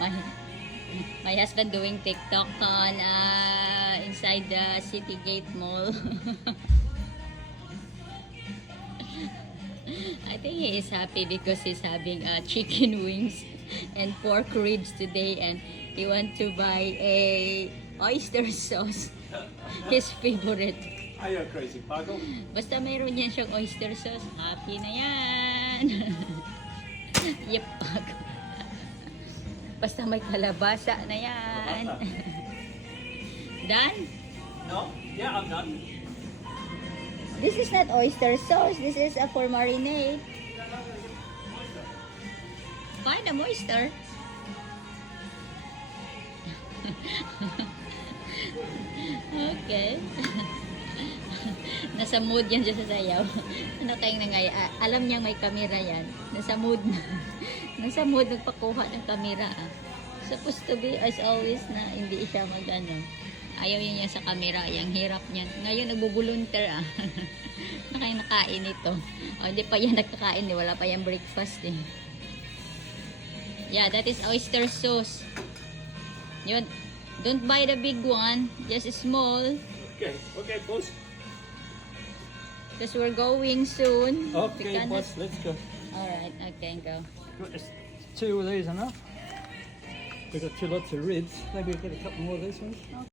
My, my husband doing TikTok on inside the City Gate Mall. I think he is happy because he's having chicken wings and pork ribs today, and he want to buy a oyster sauce. His favorite. Are you a crazy puggle? Basta mayroon yan siyang oyster sauce, happy na yan. Yep. Basta may kalabasa na yan. Done? No? Yeah, I'm done. This is not oyster sauce. This is for marinade. Find a oyster. Okay. Nasa mood yan dyan sa sayaw. Ano kayong nangay? Alam niyang may kamera yan. Nasa mood na. Nasa mood nagpakuha ng kamera. Supposed to be as always na hindi siya mag-ano. Ayaw niya sa camera, yung hirap niya. Ngayon nagbubulunter na kayo nakain ito. O, hindi pa yan nakakain eh. Wala pa yan breakfast eh. Yeah, that is oyster sauce. Yun. Don't buy the big one. Just small. Okay, okay, boss. Because we're going soon. Okay, boss, let's go. Alright, okay, go. Is 2 of these enough? We've got 2 lots of ribs. Maybe we'll get a couple more of these ones.